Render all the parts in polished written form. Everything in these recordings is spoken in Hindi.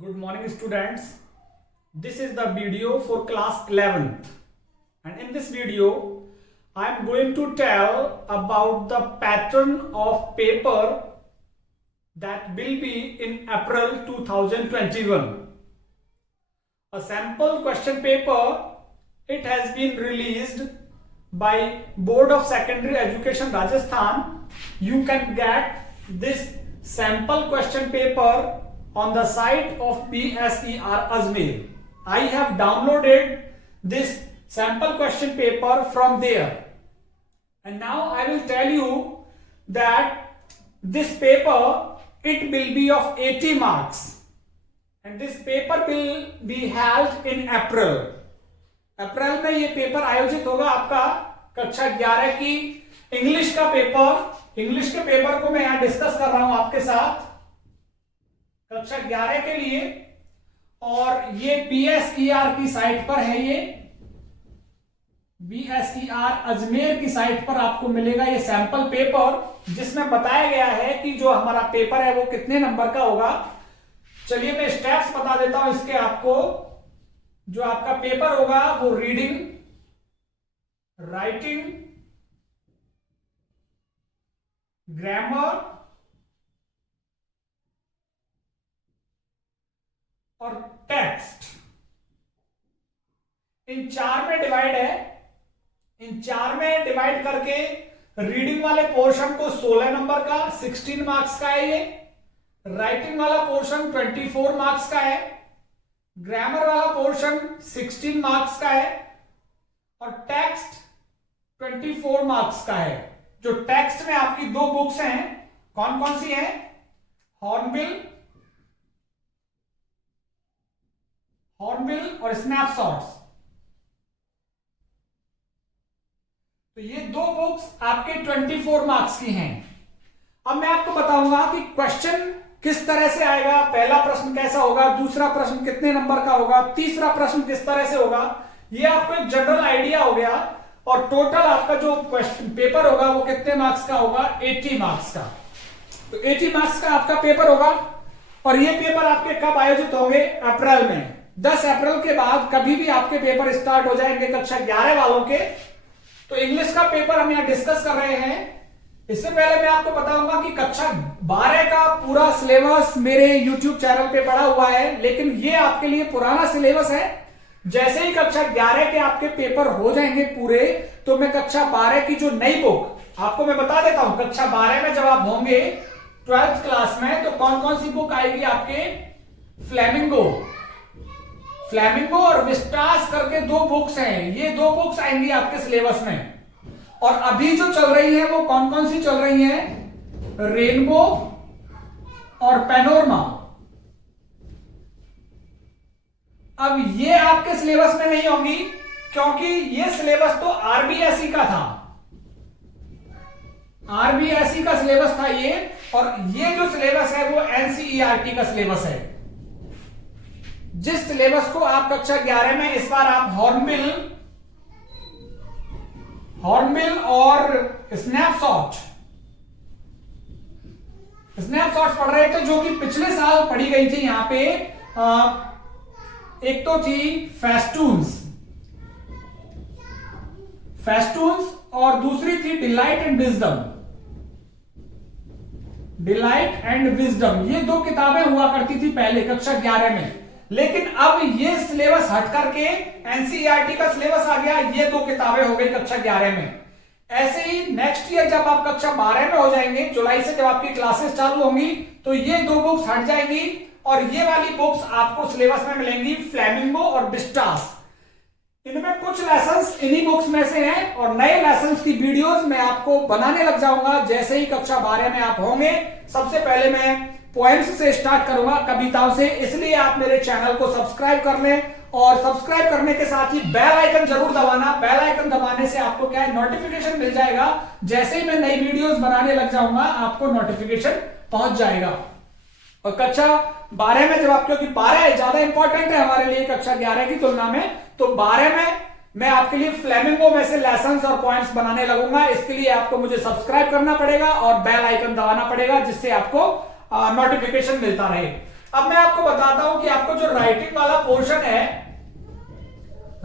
Good morning students. This is the video for class 11th and in this video I am going to tell about the pattern of paper that will be in April 2021. A sample question paper, it has been released by Board of Secondary Education Rajasthan. You can get this sample question paper on the site of BSER Ajmer. I have downloaded this sample question paper from there. And now I will tell you that this paper, it will be of 80 marks. And this paper will be held in April. अप्रैल में ये पेपर आयोजित होगा आपका कक्षा 11 की इंग्लिश का पेपर। इंग्लिश के पेपर को मैं यहां डिस्कस कर रहा हूं आपके साथ कक्षा 11 के लिए, और ये BSER की साइट पर है। ये BSER अजमेर की साइट पर आपको मिलेगा ये सैंपल पेपर, जिसमें बताया गया है कि जो हमारा पेपर है वो कितने नंबर का होगा। चलिए मैं स्टेप्स बता देता हूं इसके आपको। जो आपका पेपर होगा वो रीडिंग, राइटिंग, ग्रामर और टेक्स्ट, इन चार में डिवाइड है। इन चार में डिवाइड करके रीडिंग वाले पोर्शन को 16 नंबर का 16 मार्क्स का है ये, राइटिंग वाला पोर्शन 24 मार्क्स का है, ग्रामर वाला पोर्शन 16 मार्क्स का है और टेक्स्ट 24 मार्क्स का है। जो टेक्स्ट में आपकी दो बुक्स हैं, कौन कौन सी हैं? हॉर्नबिल और स्नैपशॉट्स। तो ये दो बुक्स आपके 24 मार्क्स की हैं। अब मैं आपको बताऊंगा कि क्वेश्चन किस तरह से आएगा। पहला प्रश्न कैसा होगा, दूसरा प्रश्न कितने नंबर का होगा, तीसरा प्रश्न किस तरह से होगा। ये आपको एक जनरल आइडिया हो गया। और टोटल आपका जो क्वेश्चन पेपर होगा वो कितने मार्क्स का होगा? 80 मार्क्स का। तो 80 मार्क्स का आपका पेपर होगा। और ये पेपर आपके कब आयोजित होंगे? अप्रैल में। 10 अप्रैल के बाद कभी भी आपके पेपर स्टार्ट हो जाएंगे कक्षा 11 वालों के। तो इंग्लिश का पेपर हम यहां डिस्कस कर रहे हैं। इससे पहले मैं आपको बताऊंगा कि कक्षा 12 का पूरा सिलेबस मेरे YouTube चैनल पे पड़ा हुआ है, लेकिन ये आपके लिए पुराना सिलेबस है। जैसे ही कक्षा 11 के आपके पेपर हो जाएंगे पूरे, तो मैं कक्षा 12 की जो नई बुक आपको मैं बता देता हूं। कक्षा 12 में जब आप होंगे 12th क्लास में, तो कौन कौन सी बुक आएगी आपके? फ्लेमिंगो और विस्टास करके दो बुक्स हैं। ये दो बुक्स आएंगी आपके सिलेबस में। और अभी जो चल रही है वो कौन कौन सी चल रही है? रेनबो और पैनोरमा। अब ये आपके सिलेबस में नहीं होंगी, क्योंकि ये सिलेबस तो आरबीएसई का था। आरबीएसई का सिलेबस था ये, और ये जो सिलेबस है वो एनसीईआरटी का सिलेबस है। जिस सिलेबस को आप कक्षा 11 में इस बार आप हॉर्नबिल और स्नैपशॉट्स पढ़ रहे थे, जो कि पिछले साल पढ़ी गई थी यहां पे। एक तो थी फेस्टून्स और दूसरी थी डिलाइट एंड विजडम। ये दो किताबें हुआ करती थी पहले कक्षा 11 में। लेकिन अब ये सिलेबस हट करके एनसीईआरटी का सिलेबस आ गया। ये दो किताबें हो गई कक्षा 11 में। ऐसे ही नेक्स्ट ईयर जब आप कक्षा 12 में हो जाएंगे, जुलाई से जब आपकी क्लासेस चालू होंगी, तो ये दो बुक्स हट जाएंगी और ये वाली बुक्स आपको सिलेबस में मिलेंगी, फ्लेमिंगो और विस्टास। इनमें कुछ लेसन्स इन्हीं बुक्स में से हैं, और नए लेसन्स की वीडियोस मैं आपको बनाने लग जाऊंगा जैसे ही कक्षा 12 में आप होंगे। सबसे पहले मैं पोएम्स से स्टार्ट करूंगा, कविताओं से। इसलिए आप मेरे चैनल को सब्सक्राइब कर लें, और सब्सक्राइब करने के साथ ही बेल आइकन जरूर दबाना। बेल आइकन दबाने से आपको क्या है, नोटिफिकेशन मिल जाएगा। जैसे ही मैं नई वीडियोस बनाने लग जाऊंगा आपको नोटिफिकेशन पहुंच जाएगा। और कक्षा 12 में जब आप, क्योंकि 12 ज्यादा इंपॉर्टेंट है हमारे लिए कक्षा 11 की तुलना में, तो 12 में मैं आपके लिए फ्लेमिंगो में से लेसन्स और पॉइंट्स बनाने लगूंगा। इसके लिए आपको मुझे सब्सक्राइब करना पड़ेगा और बेल आइकन दबाना पड़ेगा, जिससे आपको नोटिफिकेशन मिलता रहे। अब मैं आपको बताता हूं कि आपको जो राइटिंग वाला पोर्शन है,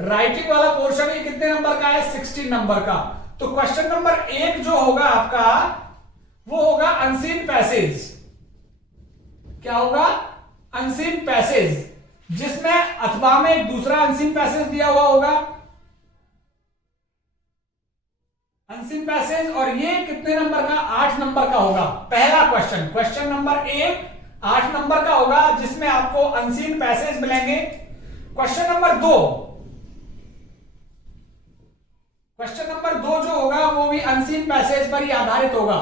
राइटिंग वाला पोर्शन ये कितने नंबर का है, 16 नंबर का। तो क्वेश्चन नंबर 1 जो होगा आपका वो होगा अनसीन पैसेज। क्या होगा, अनसीन पैसेज, जिसमें अथवा में एक दूसरा अनसीन पैसेज दिया हुआ होगा, अनसीन पैसेज, और ये कितने नंबर का, 8 नंबर का होगा। पहला क्वेश्चन, क्वेश्चन नंबर 1 8 नंबर का होगा, जिसमें आपको अनसीन पैसेज मिलेंगे। क्वेश्चन नंबर 2, क्वेश्चन नंबर 2 जो होगा वो भी अनसीन पैसेज पर ही आधारित होगा,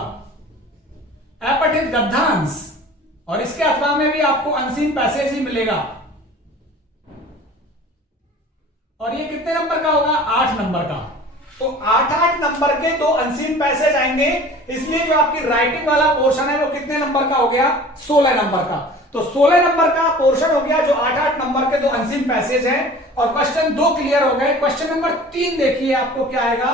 अपठित गद्यांश, और इसके अथवा में भी आपको अनसीन पैसेज ही मिलेगा। और ये कितने नंबर का होगा, 8 नंबर का। तो 8 नंबर के 2 अनसीन पैसेज आएंगे, इसलिए जो आपकी राइटिंग वाला पोर्शन है वो कितने नंबर का हो गया, 16 नंबर का। तो 16 नंबर का पोर्शन हो गया जो 8 नंबर के 2 अनसीन पैसेज हैं। और क्वेश्चन 2 क्लियर हो गए। क्वेश्चन नंबर 3 देखिए आपको क्या आएगा,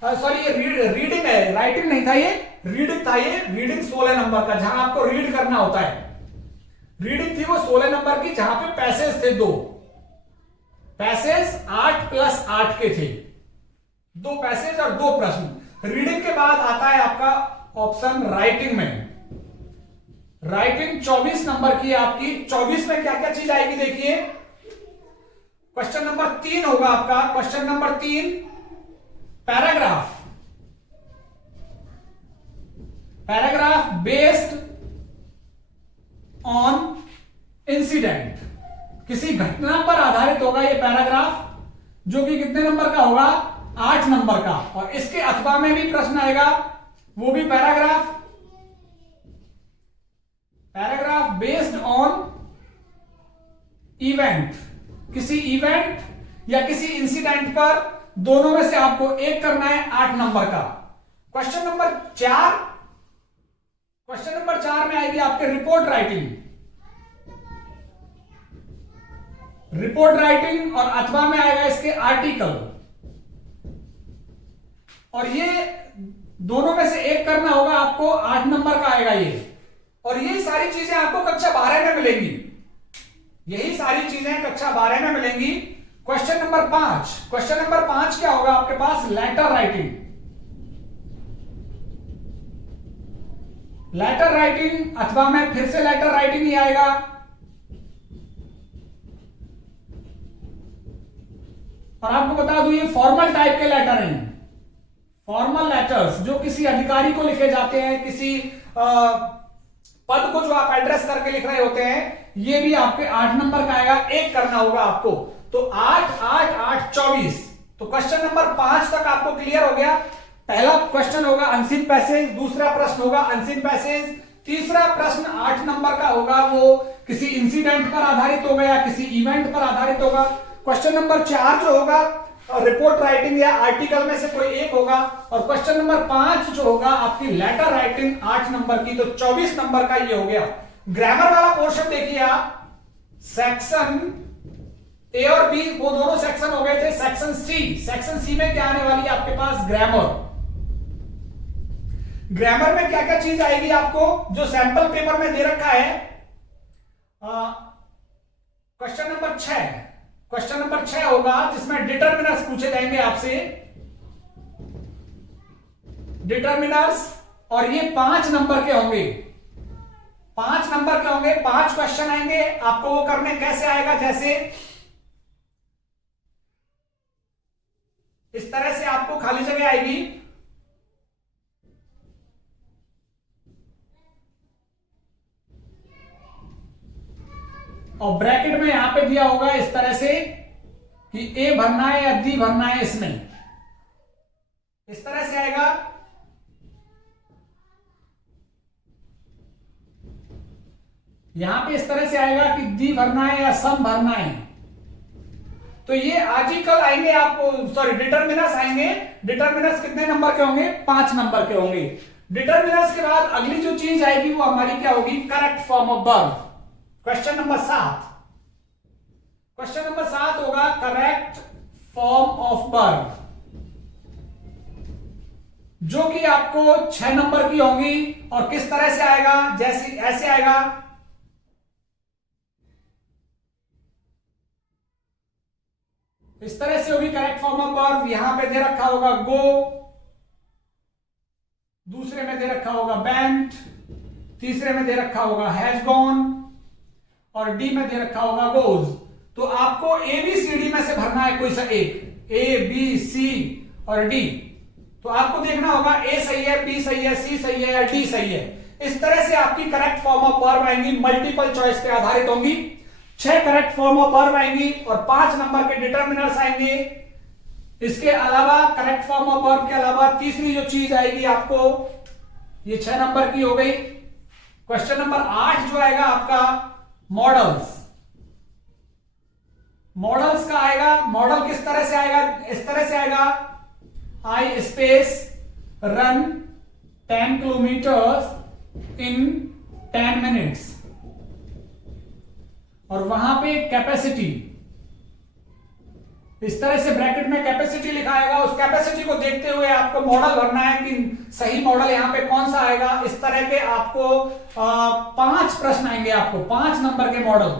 और सॉरी ये रीडिंग है, राइटिंग नहीं था, ये रीडिंग था। ये रीडिंग 16 नंबर का, जहां आपको रीड करना होता है। रीडिंग थी वो 16 नंबर की, जहां पे पैसेज थे 2 पैसेज, 8 + 8 के थे, 2 पैसेज और 2 प्रश्न। रीडिंग के बाद आता है आपका ऑप्शन राइटिंग में। राइटिंग 24 नंबर की आपकी। 24 में क्या क्या चीज आएगी देखिए। क्वेश्चन नंबर 3 होगा आपका, question number 3 paragraph, paragraph based on incident, किसी घटना पर आधारित होगा ये पैराग्राफ, जो कि कितने नंबर का होगा, 8 नंबर का। और इसके अथवा में भी प्रश्न आएगा, वो भी paragraph, paragraph based on event, किसी इवेंट या किसी इंसिडेंट पर, दोनों में से आपको एक करना है, 8 नंबर का। क्वेश्चन नंबर 4, क्वेश्चन नंबर 4 में आएगी आपके रिपोर्ट राइटिंग, रिपोर्ट राइटिंग, और अथवा में आएगा इसके आर्टिकल। और ये दोनों में से एक करना होगा आपको, 8 नंबर का आएगा ये। और ये सारी चीजें आपको कक्षा 12 में मिलेंगी, यही सारी चीजें कक्षा 12 में मिलेंगी। क्वेश्चन नंबर 5, क्वेश्चन नंबर 5 क्या होगा आपके पास, लेटर राइटिंग। लेटर राइटिंग अथवा में फिर से लेटर राइटिंग ही आएगा। और आपको बता दूं ये फॉर्मल टाइप के लेटर हैं, फॉर्मल लेटर्स जो किसी अधिकारी को लिखे जाते हैं, किसी पद को जो आप एड्रेस करके लिख रहे होते हैं, ये भी आपके 8 नंबर का आएगा, एक करना होगा आपको। तो 8 8 8 24। तो क्वेश्चन नंबर 5 तक आपको क्लियर हो गया। पहला क्वेश्चन होगा अनसीन पैसेज, दूसरा प्रश्न होगा अनसीन पैसेज, तीसरा प्रश्न 8 नंबर का होगा, वो किसी इंसिडेंट पर आधारित होगा या किसी इवेंट पर आधारित होगा। क्वेश्चन नंबर 4 जो होगा रिपोर्ट राइटिंग या आर्टिकल में से कोई एक होगा। और क्वेश्चन नंबर 5 जो होगा आपकी लेटर राइटिंग 8 नंबर की। तो 24 नंबर का ये हो गया। ग्रामर वाला पोर्शन देखिए आप, सेक्शन ए और बी वो दोनों सेक्शन हो गए थे। सेक्शन सी, सेक्शन सी में क्या आने वाली है आपके पास, ग्रामर। ग्रामर में क्या क्या चीज आएगी आपको, जो सैंपल पेपर में दे रखा है। क्वेश्चन नंबर 6, क्वेश्चन नंबर 6 होगा जिसमें डिटरमिनर्स पूछे जाएंगे आपसे, डिटरमिनर्स। और ये 5 नंबर के होंगे, 5 नंबर के होंगे। 5 क्वेश्चन आएंगे आपको, वो करने कैसे आएगा, जैसे इस तरह से आपको खाली जगह आएगी, और ब्रैकेट में यहां पे दिया होगा इस तरह से कि ए भरना है या डी भरना है, इसमें इस तरह से आएगा। यहां पे इस तरह से आएगा कि डी भरना है या सम भरना है। तो ये आज ही कल आएंगे आपको, सॉरी डिटरमिनर्स आएंगे। डिटरमिनर्स कितने नंबर के होंगे, 5 नंबर के होंगे। डिटरमिनर्स के बाद अगली जो चीज आएगी वो हमारी क्या होगी, correct form of verb. Question number 7, question number 7 होगा करेक्ट फॉर्म ऑफ वर्ब, जो कि आपको 6 नंबर की होंगी। और किस तरह से आएगा, जैसे ऐसे आएगा, इस तरह से होगी करेक्ट फॉर्म ऑफ वर्ब। यहां पे दे रखा होगा गो, दूसरे में दे रखा होगा वेंट, तीसरे में दे रखा होगा हैज गॉन और डी में दे रखा होगा गोज। तो आपको ए बी सी डी में से भरना है कोई सा एक, ए बी सी और डी। तो आपको देखना होगा ए सही है, बी सही है, सी सही है या डी सही है। इस तरह से आपकी करेक्ट फॉर्म ऑफ वर्ब आएंगी, मल्टीपल चॉइस पे आधारित होंगी। 6 करेक्ट फॉर्म ऑफ वर्ब आएंगी और 5 नंबर के डिटर्मिनर्स आएंगे। इसके अलावा करेक्ट फॉर्म ऑफ वर्ब के अलावा तीसरी जो चीज आएगी आपको, ये 6 नंबर की हो गई। क्वेश्चन नंबर 8 जो आएगा आपका मॉडल्स। मॉडल्स का आएगा, मॉडल किस तरह से आएगा, इस तरह से आएगा, आई स्पेस रन 10 किलोमीटर्स इन 10 मिनट्स और वहां पे कैपेसिटी, इस तरह से ब्रैकेट में कैपेसिटी लिखा आएगा। उस कैपेसिटी को देखते हुए आपको मॉडल भरना है कि सही मॉडल यहां पे कौन सा आएगा। इस तरह के आपको 5 प्रश्न आएंगे, आपको 5 नंबर के मॉडल।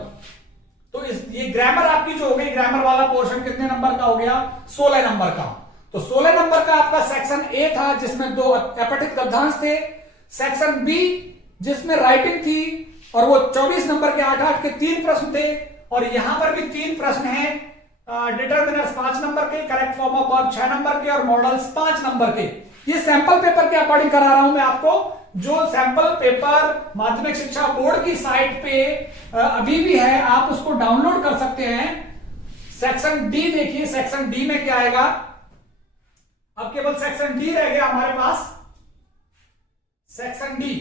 तो ये ग्रामर आपकी जो हो गई, ग्रामर वाला पोर्शन कितने नंबर का हो गया, 16 नंबर का। तो 16 नंबर का आपका सेक्शन ए था जिसमें 2 अपठित गद्यांश थे, सेक्शन बी जिसमें राइटिंग थी और वो 24 नंबर के 8-8 के 3 प्रश्न थे और यहां पर भी 3 प्रश्न हैं। डिटर्मिनर्स 5 नंबर के, correct form of verb 6 number के और मॉडल्स 5 नंबर के। ये सैंपल पेपर के अकॉर्डिंग करा रहा हूं मैं आपको। जो सैंपल पेपर माध्यमिक शिक्षा बोर्ड की साइट पे अभी भी है, आप उसको डाउनलोड कर सकते हैं। सेक्शन डी देखिए, सेक्शन डी में क्या आएगा, अब केवल सेक्शन डी रह गया हमारे पास। सेक्शन डी,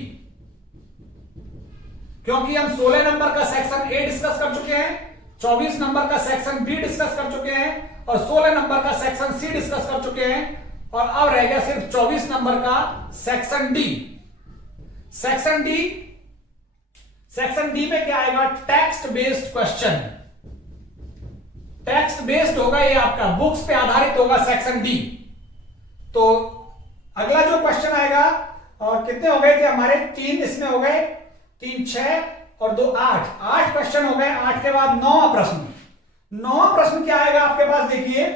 क्योंकि हम 16 नंबर का सेक्शन ए डिस्कस कर चुके हैं, 24 नंबर का सेक्शन बी डिस्कस कर चुके हैं और 16 नंबर का सेक्शन सी डिस्कस कर चुके हैं और अब रह गया सिर्फ 24 नंबर का section D. Section D, section D में क्या आएगा, text based question. Text based होगा ये आपका, बुक्स पे आधारित होगा सेक्शन डी। तो अगला जो क्वेश्चन आएगा, कितने हो गए थे हमारे, 3 इसमें हो गए, 3 6 और 2 8, 8 क्वेश्चन हो गए। 8 के बाद 9वां प्रश्न। 9वां प्रश्न क्या आएगा आपके पास, देखिए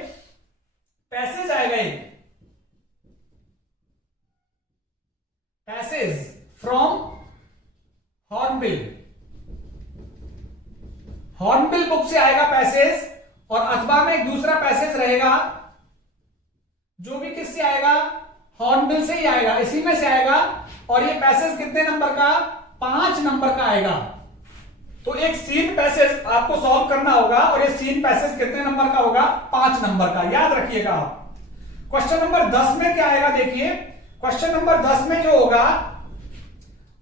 पैसेज आएगा, passage from hornbill. Hornbill book से आएगा पैसेज और अथवा में एक दूसरा पैसेज रहेगा जो भी किससे आएगा, हॉर्नबिल से ही आएगा, इसी में से आएगा। और ये पैसेज कितने नंबर का, 5 नंबर का आएगा। तो एक सीन पैसेज आपको सॉल्व करना होगा और ये सीन पैसेज कितने नंबर का होगा, 5 नंबर का, याद रखिएगा आप। क्वेश्चन नंबर 10 में क्या आएगा, देखिए क्वेश्चन नंबर 10 में जो होगा,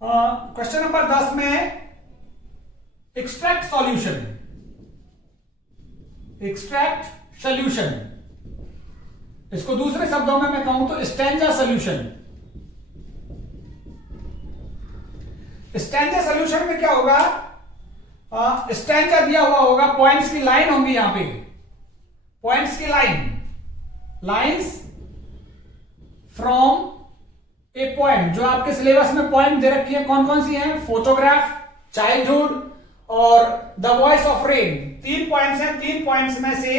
क्वेश्चन नंबर 10 में एक्सट्रैक्ट सॉल्यूशन, एक्सट्रैक्ट सॉल्यूशन, इसको दूसरे शब्दों में मैं कहूं तो स्टैंजा सॉल्यूशन। स्टैंजा सॉल्यूशन में क्या होगा, स्टैंजा दिया हुआ होगा, पॉइंट्स की लाइन होंगी यहां पे, पॉइंट्स की line, lines from A point. जो आपके सिलेबस में पॉइंट दे रखी है कौन कौन सी हैं, फोटोग्राफ, चाइल्डहुड और the voice of rain. 3 points हैं, 3 पॉइंट्स में से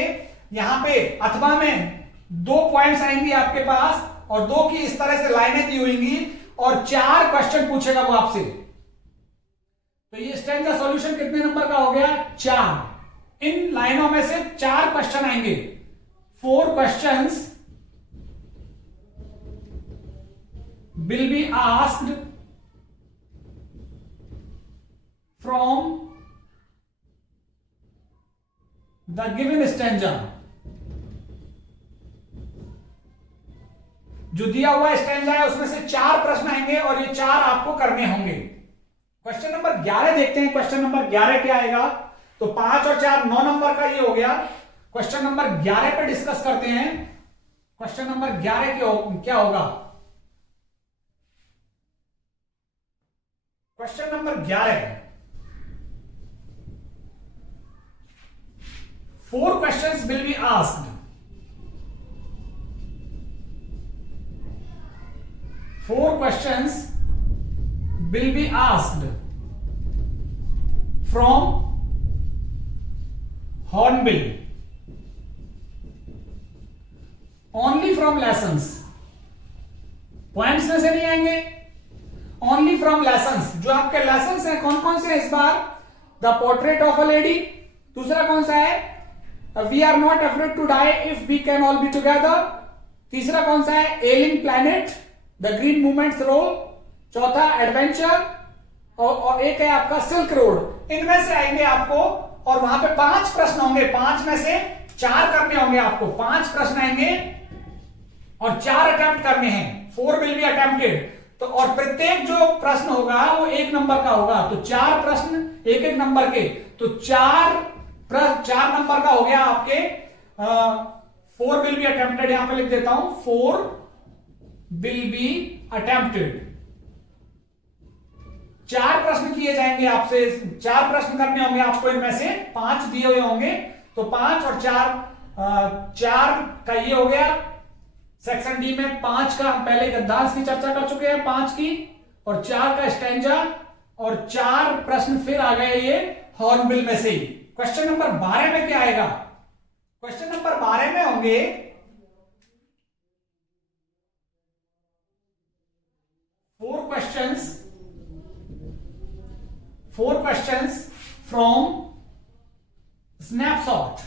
यहां पे अथवा में 2 पॉइंट्स आएंगी आपके पास और 2 की इस तरह से लाइनें दी हुई और 4 क्वेश्चन पूछेगा वो आपसे। तो ये स्टैंजा सॉल्यूशन कितने नंबर का हो गया, 4। इन लाइनों में से 4 क्वेश्चन आएंगे। 4 questions will be asked from the given stanza। जो दिया हुआ स्टैंजा है उसमें से 4 प्रश्न आएंगे और ये 4 आपको करने होंगे। क्वेश्चन नंबर 11 देखते हैं, क्वेश्चन नंबर 11 क्या आएगा। तो 5 और 4 9 नंबर का ये हो गया। क्वेश्चन नंबर 11 पे डिस्कस करते हैं। क्वेश्चन नंबर 11 क्या होगा, question number 11, 4 questions will be asked। 4 questions will be asked from hornbill। Only from lessons, points में से नहीं आएंगे, ओनली फ्रॉम लेसन्स। जो आपके लेसन्स हैं कौन कौन से हैं इस बार? The portrait of a lady, दूसरा कौन सा है? We are not afraid to die if we can all be together, तीसरा कौन सा है? Ailing planet, the green movement's role, चौथा एडवेंचर, और एक है आपका सिल्क रोड। इनमें से आएंगे आपको, और वहां पे 5 प्रश्न होंगे, 5 में से 4 करने होंगे आपको, 5 प्रश्न आएंगे और 4 अटेम्प्ट करने हैं, 4 विल बी अटेम्प्टेड। तो और प्रत्येक जो प्रश्न होगा वो 1 नंबर का होगा, तो 4 प्रश्न 1-1 नंबर के, तो 4 नंबर का हो गया आपके 4 विल बी अटेम्प्टेड। यहां पे लिख देता हूं 4 विल बी अटेम्प्टेड। 4 प्रश्न किए जाएंगे आपसे, 4 प्रश्न करने होंगे आपको, इनमें से 5 दिए हुए होंगे, तो 5 और 4 का ये हो गया सेक्शन डी में। 5 का हम पहले गद्दांश की चर्चा कर चुके हैं, 5 की, और 4 का स्टैंजा, और 4 प्रश्न फिर आ गए ये हॉर्नबिल में से ही। क्वेश्चन नंबर 12 में क्या आएगा? क्वेश्चन नंबर 12 में होंगे 4 questions from snapshot,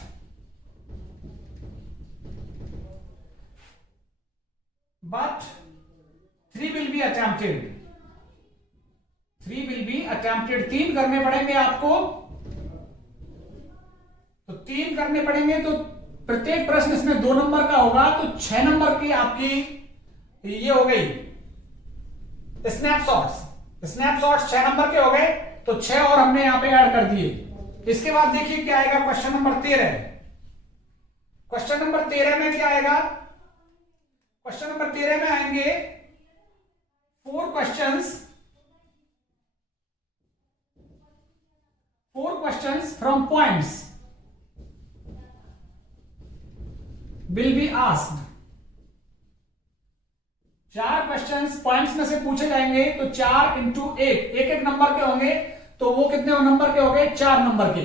but 3 will be attempted, 3 will be attempted। 3 करने पड़ेंगे आपको, तो 3 करने पड़ेंगे, तो प्रत्येक प्रश्न इसमें 2 नंबर का होगा, तो 6 नंबर की आपकी ये हो गई स्नैपशॉट्स। 6 नंबर के हो गए, तो 6 और हमने यहां पे ऐड कर दिए। इसके बाद देखिए क्या आएगा क्वेश्चन नंबर 13। क्वेश्चन नंबर 13 में क्या आएगा? क्वेश्चन नंबर 13 में आएंगे 4 questions from points will be asked। 4 questions points में से पूछे जाएंगे, तो 4 इंटू 1 नंबर के होंगे, तो वो कितने नंबर के हो गए? 4 नंबर के,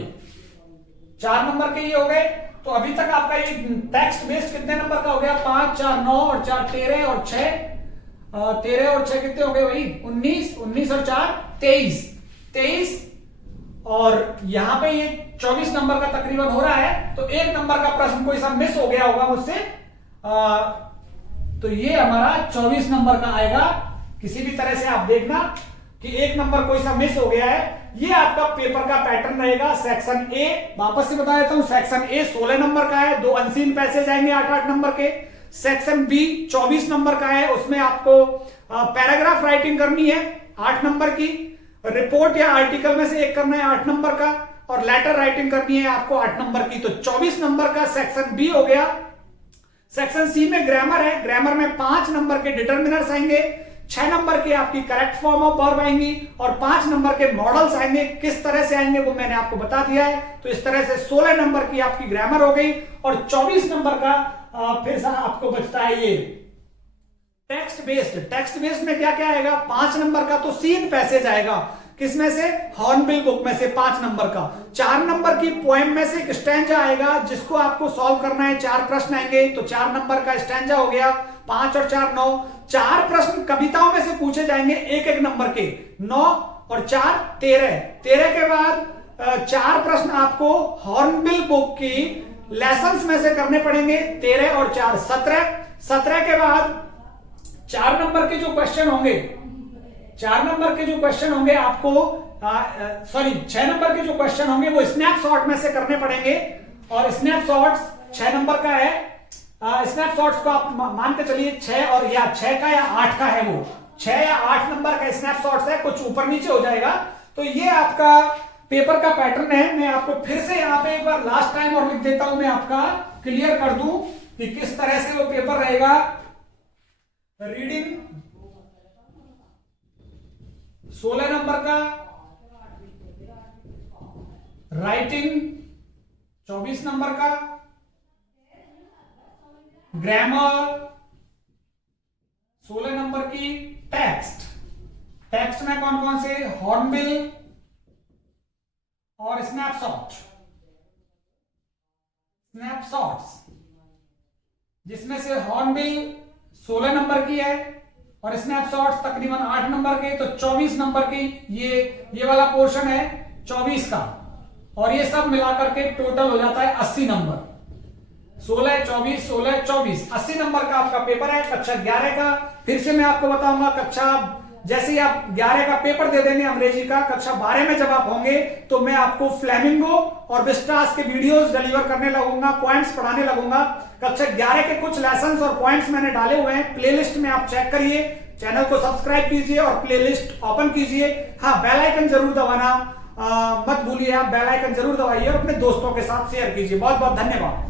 4 नंबर के ये हो गए। तो अभी तक आपका ये टेक्स्ट बेस्ड कितने नंबर का हो गया? 5, 4, 9 और 4 13 और 6 13 और 6 कितने हो गए भाई? 19 और 4 23। और यहां पे ये 24 नंबर का तकरीबन हो रहा है, तो 1 नंबर का प्रश्न कोई सा मिस हो गया होगा मुझसे, तो ये हमारा 24 नंबर का आएगा। किसी भी तरह से आप देखना कि 1 नंबर कोई सा मिस हो गया है। ये आपका पेपर का पैटर्न रहेगा। सेक्शन ए वापस से बता देता हूं, सेक्शन ए 16 नंबर का है, 2 अनसीन पैसेज आएंगे 8-8 नंबर के। सेक्शन बी 24 नंबर का है, उसमें आपको पैराग्राफ राइटिंग करनी है 8 नंबर की, रिपोर्ट या आर्टिकल में से एक करना है 8 नंबर का, और लेटर राइटिंग करनी है आपको 8 नंबर की। तो 24 नंबर का सेक्शन बी हो गया। सेक्शन सी में ग्रामर है, ग्रामर में 5 नंबर के डिटर्मिनर्स आएंगे, 6 नंबर की आपकी करेक्ट फॉर्म ऑफ वर्ब आएंगी, और 5 नंबर के मॉडल्स आएंगे। किस तरह से आएंगे वो मैंने आपको बता दिया है। तो इस तरह से 16 नंबर की आपकी ग्रामर हो गई, और 24 नंबर का फिर से आपको बचता है ये टेक्स्ट बेस्ड। टेक्स्ट बेस्ड में क्या क्या आएगा? 5 नंबर का तो सीन पैसेज आएगा, किसमें से? हॉर्नबिल बुक में से 5 नंबर का। 4 नंबर की पोएम में से एक स्टैंजा आएगा, जिसको आपको सॉल्व करना है। 4 प्रश्न आएंगे, तो 4 नंबर का स्टैंजा हो गया। 5 और 4 9। 4 प्रश्न कविताओं में से पूछे जाएंगे 1-1 नंबर के, 9 और 4 13। 13 के बाद 4 प्रश्न आपको हॉर्नबिल बुक की लेसन्स में से करने पड़ेंगे, 13 और 4 17। 17 के बाद 4 नंबर के जो क्वेश्चन होंगे, 4 नंबर के जो क्वेश्चन होंगे आपको, सॉरी 6 नंबर के जो क्वेश्चन होंगे वो स्नैपशॉट में से करने पड़ेंगे, और स्नैपशॉट्स 6 नंबर का है। स्नैपशॉट्स को आप मान के चलिए 6 और या 6 का या 8 का है, वो 6 या 8 नंबर का स्नैपशॉट्स है, कुछ ऊपर नीचे हो जाएगा। तो ये आपका पेपर का पैटर्न है। मैं आपको फिर से यहाँ पे एक बार लास्ट टाइम और लिख देता हूं, मैं आपका क्लियर कर दूं कि किस तरह से वो पेपर रहेगा। रीडिंग 16 नंबर का, राइटिंग 24 नंबर का, ग्रामर 16 नंबर की, टेक्स्ट में कौन कौन से? हॉर्नबिल और स्नैपशॉट्स जिसमें से हॉर्नबिल 16 नंबर की है और स्नैपशॉट्स तकरीबन 8 नंबर के, तो 24 नंबर की ये वाला पोर्शन है 24 का, और ये सब मिलाकर के टोटल हो जाता है 80 नंबर। 16 24 16 24 80 नंबर का आपका पेपर है कक्षा 11 का। फिर से मैं आपको बताऊंगा, कक्षा जैसे ही आप 11 का पेपर दे देंगे अंग्रेजी का, कक्षा 12 में जब आप होंगे तो मैं आपको फ्लेमिंगो और विस्टास के वीडियोस डिलीवर करने लगूंगा, पॉइंट्स पढ़ाने लगूंगा। कक्षा 11 के कुछ लेसन्स और पॉइंट्स मैंने डाले हुए हैं, प्लेलिस्ट में आप चेक करिए, चैनल को सब्सक्राइब कीजिए और प्लेलिस्ट ओपन कीजिए। हाँ, बेल आइकन जरूर दबाना मत भूलिए, आप बेल आइकन जरूर दबाइए और अपने दोस्तों के साथ शेयर कीजिए। बहुत बहुत धन्यवाद।